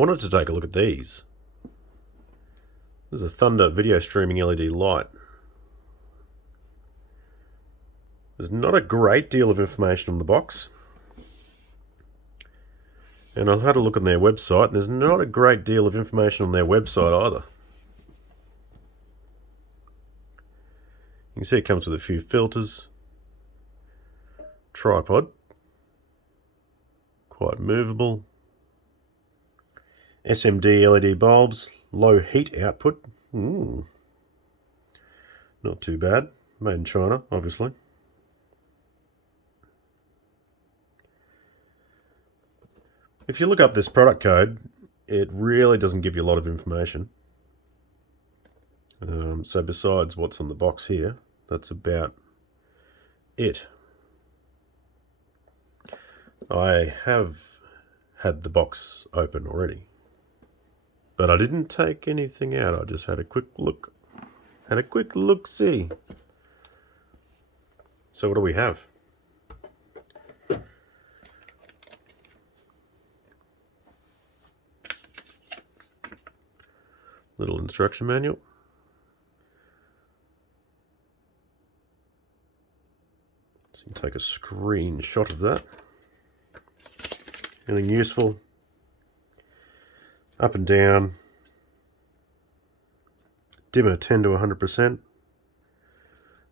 wanted to take a look at these. This is a Thunda video streaming LED light. There's not a great deal of information on the box. And I've had a look on their website, and there's not a great deal of information on their website either. You can see it comes with a few filters, tripod, quite movable, SMD LED bulbs, low heat output. Not too bad. Made in China, obviously. If you look up this product code, it really doesn't give you a lot of information. So besides what's on the box here, that's about it. I have had the box open already, but I didn't take anything out. I just had a quick look. See. So what do we have? Little instruction manual. So you can take a screenshot of that. Anything useful? Up and down. Dimmer 10 to 100%.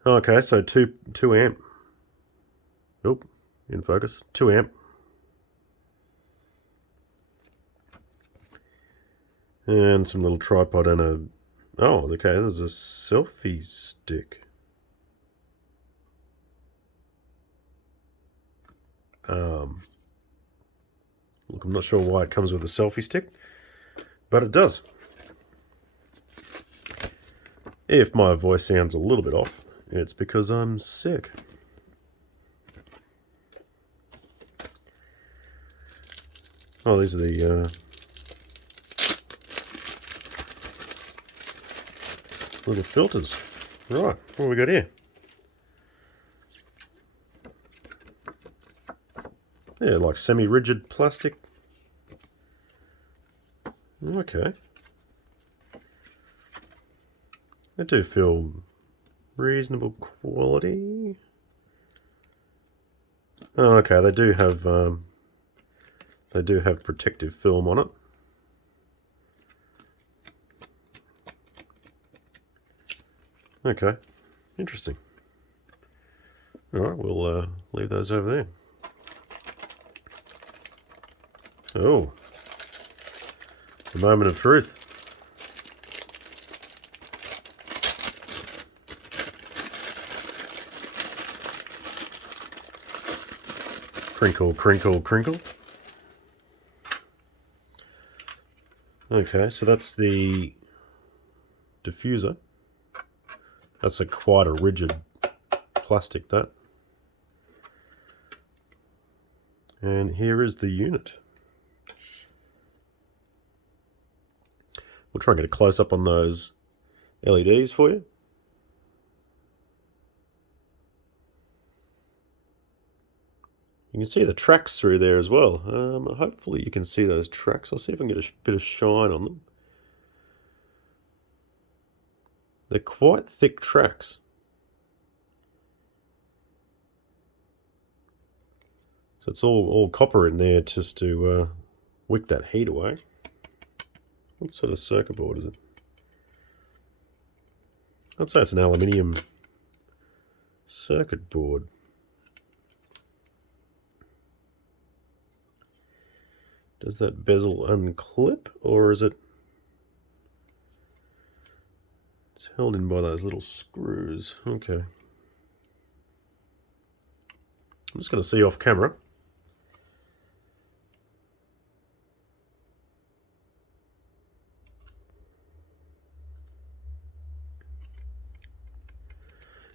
Okay, so 2 amp. Oh, in focus. 2 amp. And some little tripod and a... Oh, okay, there's a selfie stick. Look, I'm not sure why it comes with a selfie stick, but it does. If my voice sounds a little bit off, it's because I'm sick. Oh, these are the little filters. Right, what have we got here? Yeah, like semi-rigid plastic. Okay. They do feel reasonable quality. Oh, okay, they do have protective film on it. Okay, interesting. All right, we'll leave those over there. Oh, the moment of truth. Crinkle, crinkle, crinkle. Okay, so that's the diffuser. That's quite a rigid plastic, that. And here is the unit. We'll try and get a close-up on those LEDs for you. You can see the tracks through there as well. Hopefully you can see those tracks. I'll see if I can get a bit of shine on them. They're quite thick tracks. So it's all copper in there just to wick that heat away. What sort of circuit board is it? I'd say it's an aluminium circuit board. Does that bezel unclip, or is it... It's held in by those little screws. Okay. I'm just going to see off camera.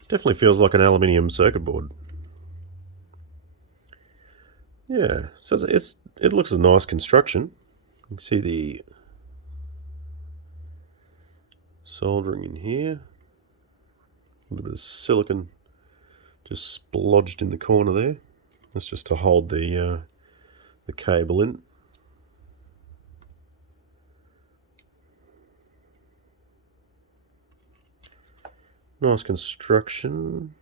Definitely feels like an aluminium circuit board. Yeah, so it looks a nice construction. You can see the soldering in here. A little bit of silicon just splodged in the corner there. That's just to hold the cable in. Nice construction.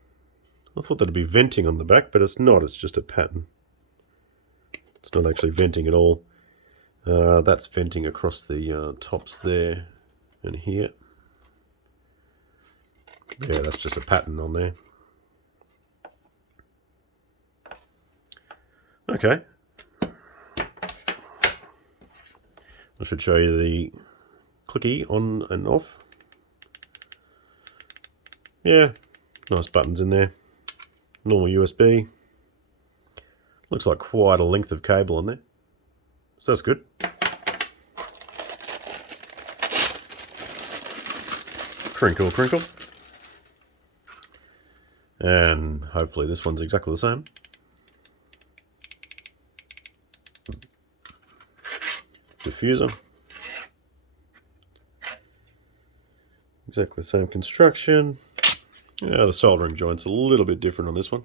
I thought that'd be venting on the back, but it's not. It's just a pattern. It's not actually venting at all. That's venting across the tops there and here. Yeah, that's just a pattern on there. Okay. I should show you the clicky on and off. Yeah, nice buttons in there. Normal USB. Looks like quite a length of cable on there. So that's good. Crinkle, crinkle. And hopefully this one's exactly the same. Diffuser. Exactly the same construction. Yeah, the soldering joint's a little bit different on this one.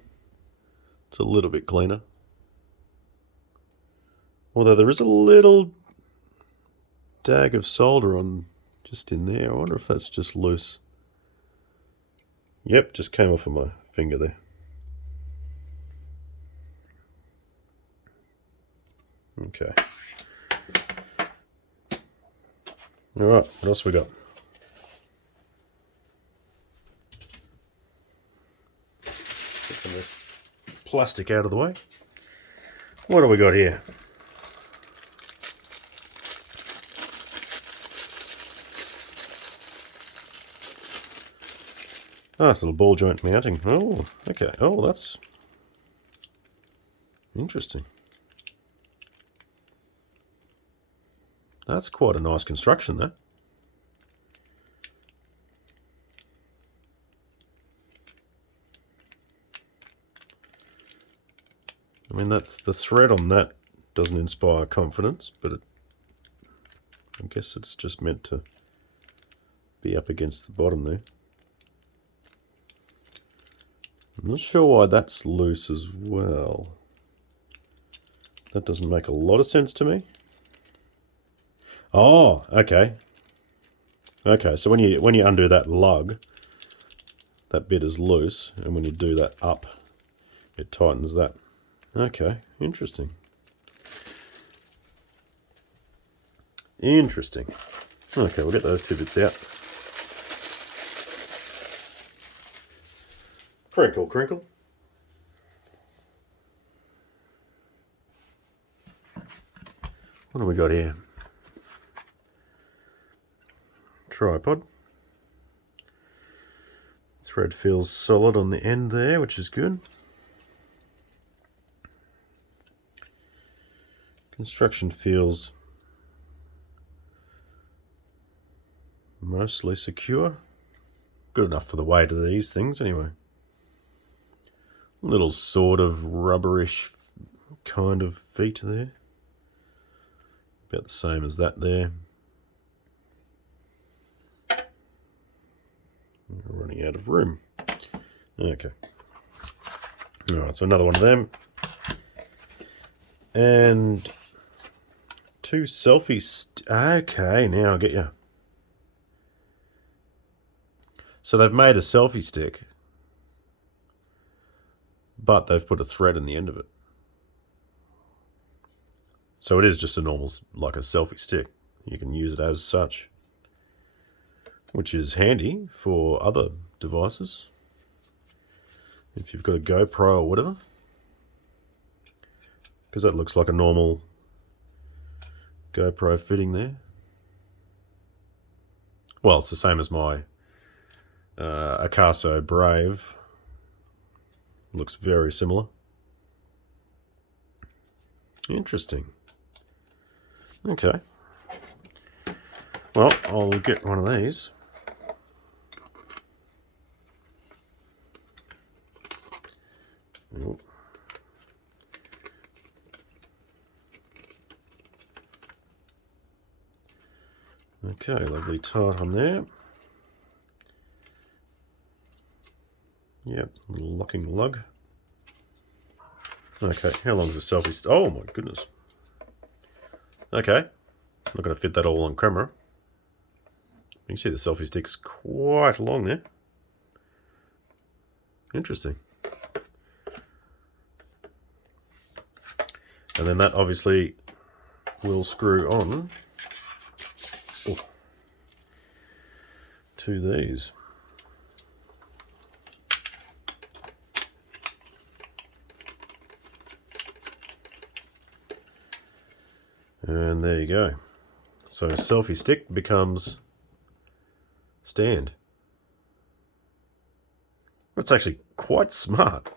It's a little bit cleaner. Although there is a little dag of solder on just in there. I wonder if that's just loose. Yep, just came off of my finger there. Okay. Alright, what else we got? Get some of this plastic out of the way. What do we got here? Ah, it's a little ball joint mounting. Oh, okay. Oh, that's interesting. That's quite a nice construction, though. I mean, that's the thread on that doesn't inspire confidence, but I guess it's just meant to be up against the bottom there. I'm not sure why that's loose as well. That doesn't make a lot of sense to me. Oh, okay. Okay, so when you undo that lug, that bit is loose, and when you do that up, it tightens that. Okay, interesting. Interesting. Okay, we'll get those two bits out. Crinkle, crinkle. What do we got here? Tripod. Thread feels solid on the end there, which is good. Construction feels mostly secure. Good enough for the weight of these things anyway. Little sort of rubberish kind of feet there. About the same as that there. We're running out of room. Okay. Alright, so another one of them. And two selfies. Okay, now I get you. So they've made a selfie stick, but they've put a thread in the end of it. So it is just a normal, like a selfie stick. You can use it as such, which is handy for other devices. If you've got a GoPro or whatever, because that looks like a normal GoPro fitting there. Well, it's the same as my Acaso Brave. Looks very similar. Interesting. Okay. Well, I'll get one of these. Oh. Okay, lovely tight on there. Yep, locking lug. Okay, how long is the selfie? Oh my goodness. Okay, not going to fit that all on camera. You can see the selfie stick's quite long there. Interesting. And then that obviously will screw on to these. And there you go. So selfie stick becomes stand. That's actually quite smart.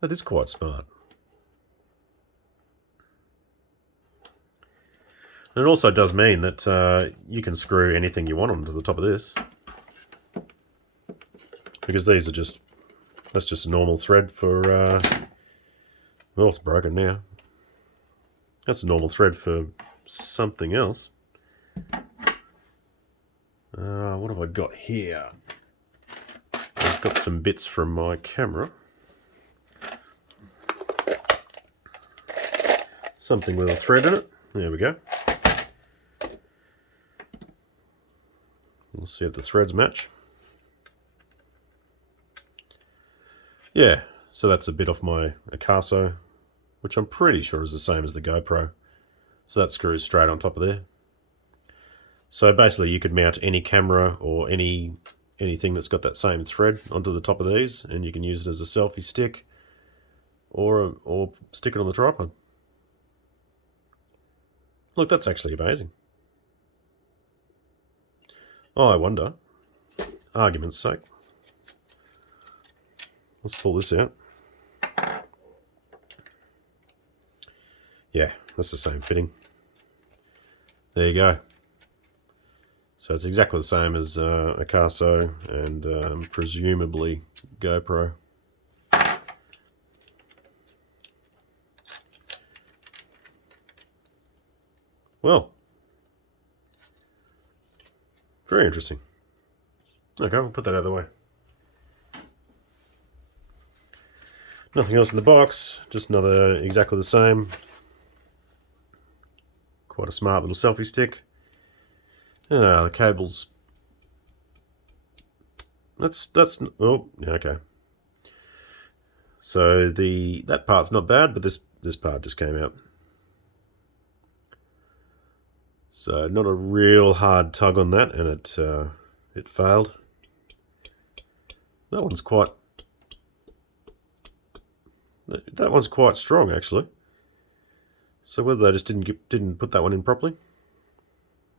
That is quite smart. And it also does mean that you can screw anything you want onto the top of this. Because these are just, that's just a normal thread for, well, it's broken now. That's a normal thread for something else. What have I got here? I've got some bits from my camera. Something with a thread in it. There we go. We'll see if the threads match. Yeah, so that's a bit off my Acaso, which I'm pretty sure is the same as the GoPro. So that screws straight on top of there. So basically you could mount any camera or anything that's got that same thread onto the top of these, and you can use it as a selfie stick or stick it on the tripod. Look, that's actually amazing. Oh, I wonder, argument's sake, let's pull this out. Yeah, that's the same fitting. There you go. So it's exactly the same as Acaso and presumably GoPro. Well, very interesting. Okay, we'll put that out of the way. Nothing else in the box, just another exactly the same. Quite a smart little selfie stick. The cables. That's oh, okay. So that part's not bad, but this part just came out. So not a real hard tug on that, and it failed. That one's quite strong actually. So whether they just didn't put that one in properly,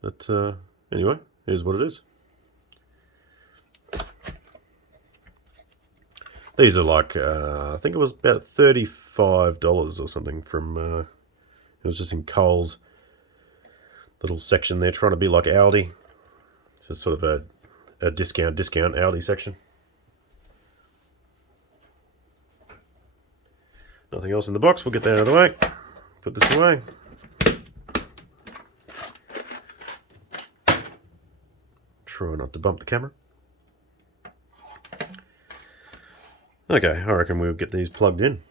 but anyway, here's what it is. These are like I think it was about $35 or something from. It was just in Kohl's little section there, trying to be like Aldi. So it's sort of a discount Aldi section. Nothing else in the box. We'll get that out of the way. Put this away. Try not to bump the camera. Okay, I reckon we'll get these plugged in.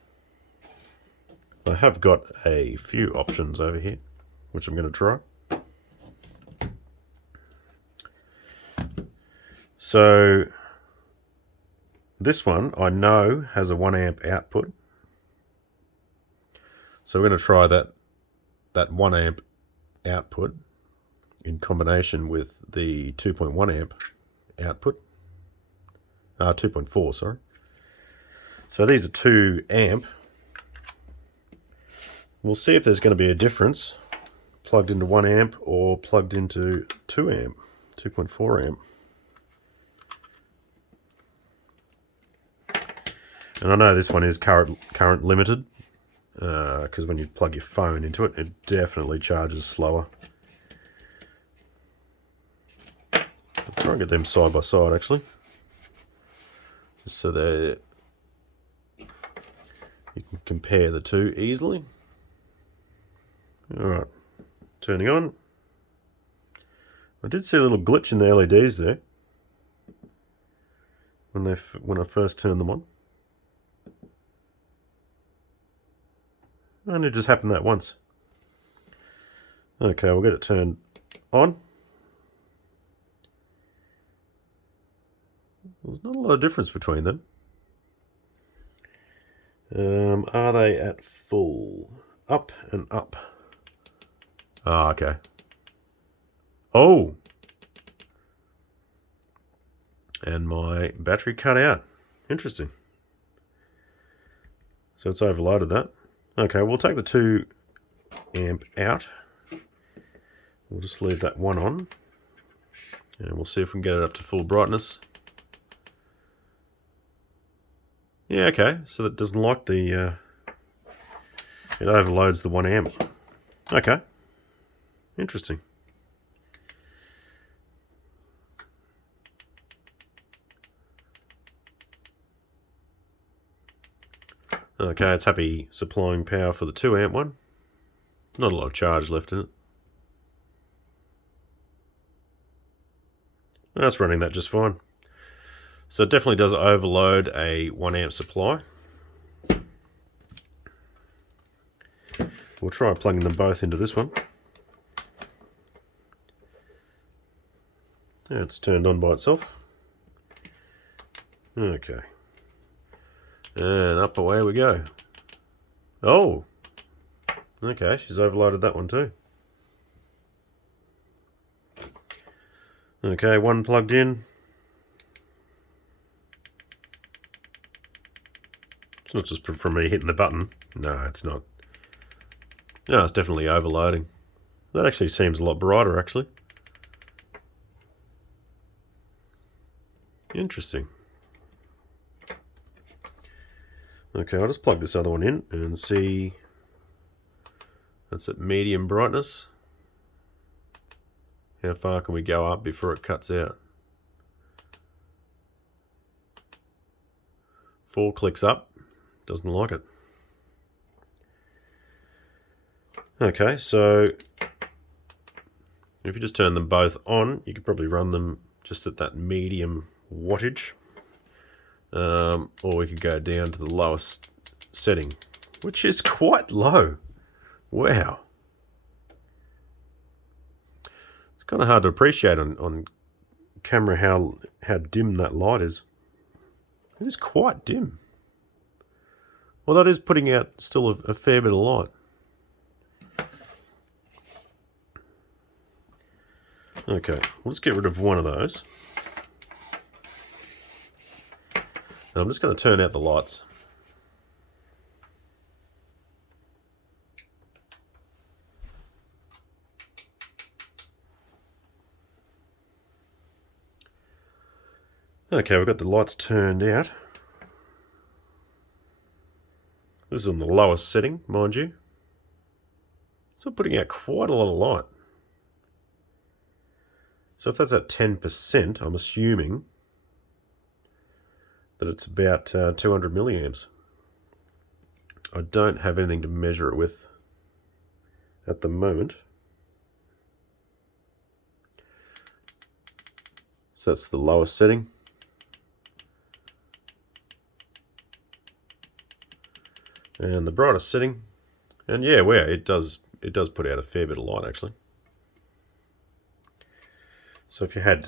I have got a few options over here, which I'm going to try. So this one I know has a 1 amp output. So we're going to try that 1 amp output in combination with the 2.1 amp output. 2.4, sorry. So these are 2 amp. We'll see if there's going to be a difference plugged into 1 amp or plugged into 2 amp, 2.4 amp. And I know this one is current limited, because when you plug your phone into it, it definitely charges slower. I'll try and get them side by side actually, just so that you can compare the two easily. Alright, turning on. I did see a little glitch in the LEDs there when I first turned them on. And it just happened that once. Okay, we'll get it turned on. There's not a lot of difference between them. Are they at full? Up and up. Ah, okay. Oh! And my battery cut out. Interesting. So it's overloaded that. Okay, we'll take the 2 amp out. We'll just leave that one on. And we'll see if we can get it up to full brightness. Yeah, okay. So that doesn't like the... it overloads the 1 amp. Okay. Interesting. Okay, it's happy supplying power for the 2 amp one. Not a lot of charge left in it. That's running that just fine. So it definitely does overload a 1 amp supply. We'll try plugging them both into this one. Yeah, it's turned on by itself. Okay. And up away we go. Oh! Okay, she's overloaded that one too. Okay, one plugged in. It's not just from me hitting the button. No, it's not. No, it's definitely overloading. That actually seems a lot brighter, actually. Interesting. Okay, I'll just plug this other one in and see. That's at medium brightness. How far can we go up before it cuts out? 4 clicks up. Doesn't like it. Okay, so if you just turn them both on, you could probably run them just at that medium wattage. Or we could go down to the lowest setting, which is quite low. Wow. It's kind of hard to appreciate on camera how dim that light is. It is quite dim. Well, that is putting out still a fair bit of light. Okay, we'll just get rid of one of those. And I'm just going to turn out the lights. Okay, we've got the lights turned out. This is on the lowest setting, mind you. So putting out quite a lot of light. So if that's at 10%, I'm assuming that it's about 200 milliamps. I don't have anything to measure it with at the moment. So that's the lowest setting. And the brightest setting. And yeah, it does put out a fair bit of light actually. So if you had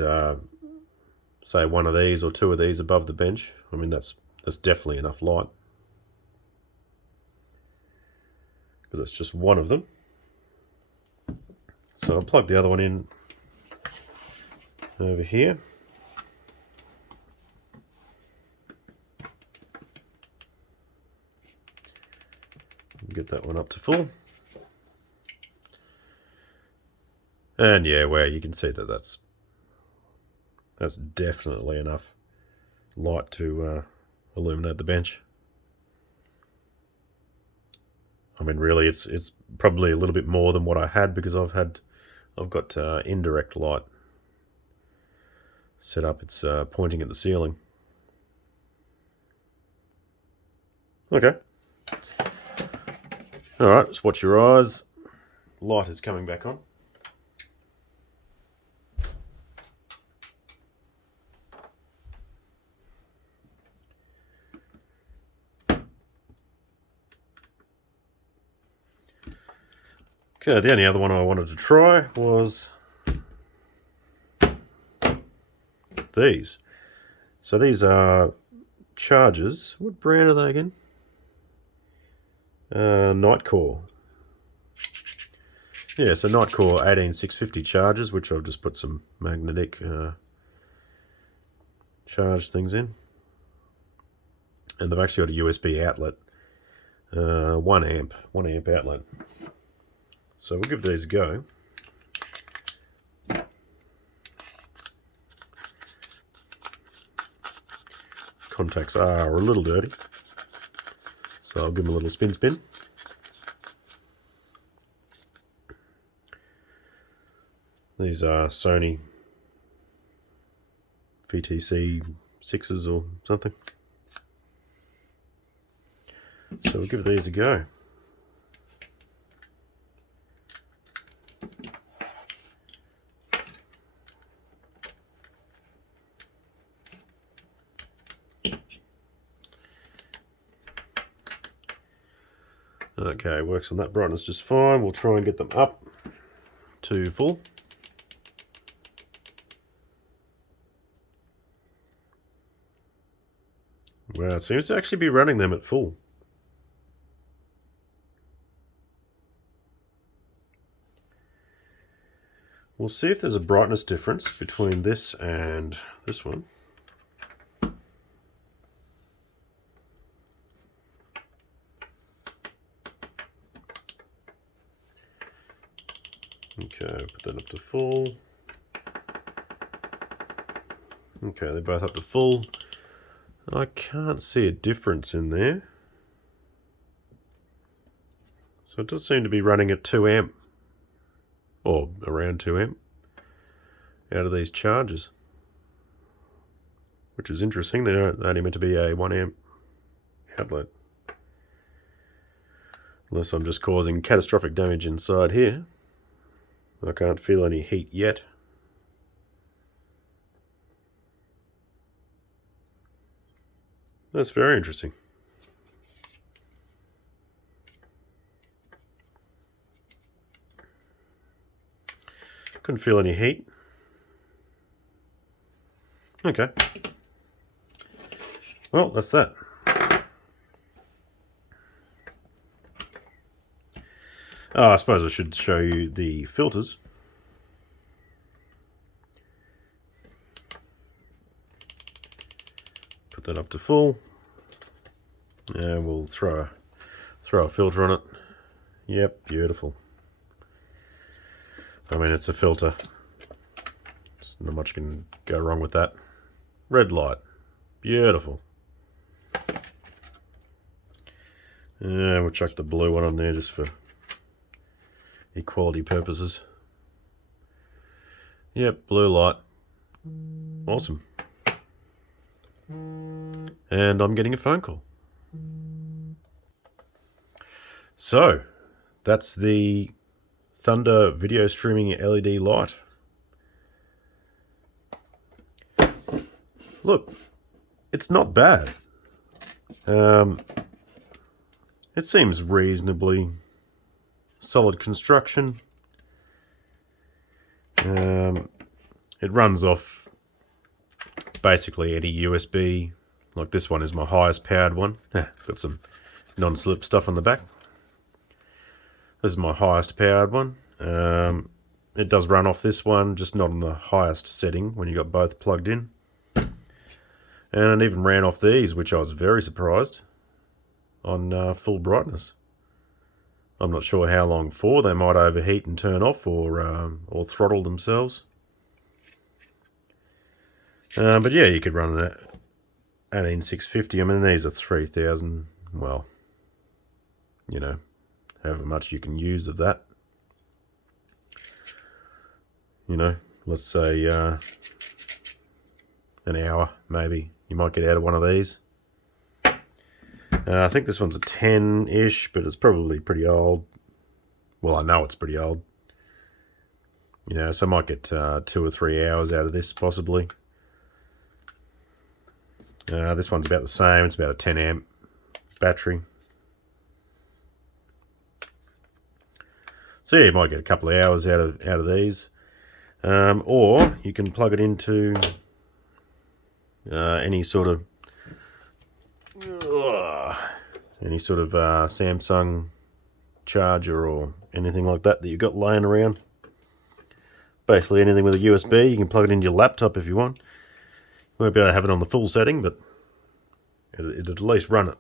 say one of these or 2 of these above the bench, I mean that's definitely enough light. Because it's just one of them. So I'll plug the other one in over here. Get that one up to full. And yeah, well, you can see that that's definitely enough light to illuminate the bench. I mean, really, it's probably a little bit more than what I had because I've got indirect light set up. It's pointing at the ceiling. Okay. All right, just watch your eyes. Light is coming back on. Okay, the only other one I wanted to try was these. So these are chargers. What brand are they again? Nightcore. Yeah, so Nightcore 18650 chargers, which I've just put some magnetic charge things in. And they've actually got a USB outlet. 1 amp outlet. So we'll give these a go. Contacts are a little dirty, so I'll give them a little spin. These are Sony VTC 6s or something. So we'll give these a go. Okay, works on that brightness just fine. We'll try and get them up to full. Wow, it seems to actually be running them at full. We'll see if there's a brightness difference between this and this one. Okay, put that up to full. Okay, they're both up to full. I can't see a difference in there. So it does seem to be running at 2 amp, or around 2 amp, out of these chargers. Which is interesting, they're only meant to be a 1 amp outlet. Unless I'm just causing catastrophic damage inside here. I can't feel any heat yet. That's very interesting. Couldn't feel any heat. Okay. Well, that's that. Oh, I suppose I should show you the filters. Put that up to full. And we'll throw a filter on it. Yep, beautiful. I mean, it's a filter. There's not much can go wrong with that. Red light. Beautiful. We'll chuck the blue one on there just for equality purposes. Yep, blue light. Awesome. And I'm getting a phone call. So, that's the Thunda video streaming LED light. Look, it's not bad. It seems reasonably solid construction. It runs off basically any USB. Like this one is my highest powered one. Got some non-slip stuff on the back. This is my highest powered one. It does run off this one, just not on the highest setting when you got both plugged in. And it even ran off these, which I was very surprised, on full brightness. I'm not sure how long for. They might overheat and turn off, or throttle themselves. But yeah, you could run an 18650. I mean, these are 3000. Well, you know, however much you can use of that. You know, let's say an hour maybe you might get out of one of these. I think this one's a 10-ish, but it's probably pretty old. Well, I know it's pretty old. You know, so I might get 2 or 3 hours out of this possibly. This one's about the same. It's about a 10 amp battery. So yeah, you might get a couple of hours out of these. Or you can plug it into any sort of Samsung charger or anything like that you've got laying around. Basically anything with a USB, you can plug it into your laptop if you want. You won't be able to have it on the full setting, but it'd at least run it.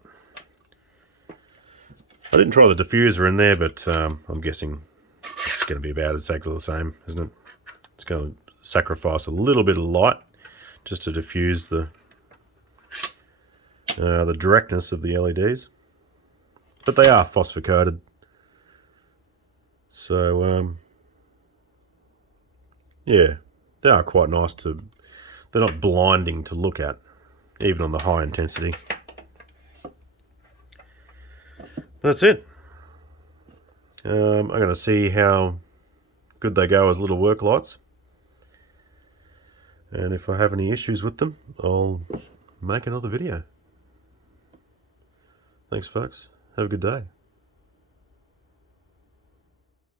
I didn't try the diffuser in there, but I'm guessing it's going to be about exactly the same, isn't it? It's going to sacrifice a little bit of light just to diffuse the directness of the LEDs. But they are phosphor coated, so yeah, they are quite nice to. They're not blinding to look at, even on the high intensity. That's it. I'm going to see how good they go as little work lights, and if I have any issues with them, I'll make another video. Thanks folks, have a good day.